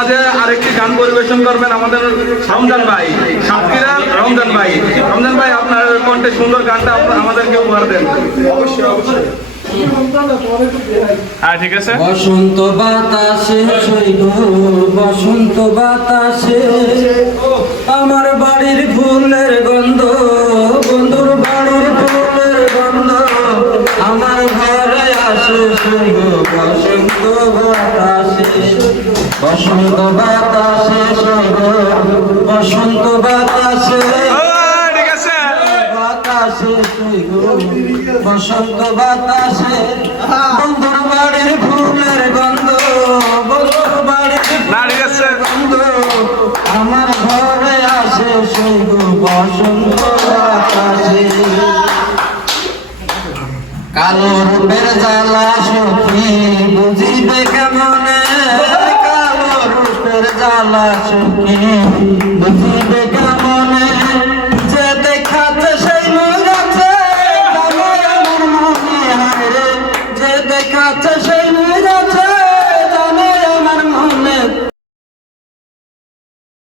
মাঝে আরেকটি গান পরিবেশন করবেন আমাদের রমজান ভাই, সাতক্ষীরার রমজান ভাই। রমজান ভাই, আপনার কণ্ঠে সুন্দর গানটা আমাদেরকে উপহার দেন। অবশ্যই অবশ্যই। হ্যাঁ, ঠিক আছে। বসন্ত বাতাসে শৈব, বসন্ত বাতাসে আমার বাড়ির ফুলের গন্ধ, বন্ধুর বাড়ির ফুলের গন্ধ আমার ঘরে আসে শৈব। বসন্ত বাতাসে, বসন্ত বাতাসে শৈব, বসন্ত বাতাসে বাতাসে শৈব, বসন্ত বাতাসে বন্ধুর বাড়ির ফুলের গন্ধ, বন্ধুর বাড়ির ফুলের গন্ধ আমার ঘরে আসে শৈব। বসন্ত বাতাসে কালো রূপের জ্বালা সখী বুঝিবে কেমনে, কালো রূপের জ্বালা সখী বুঝিবে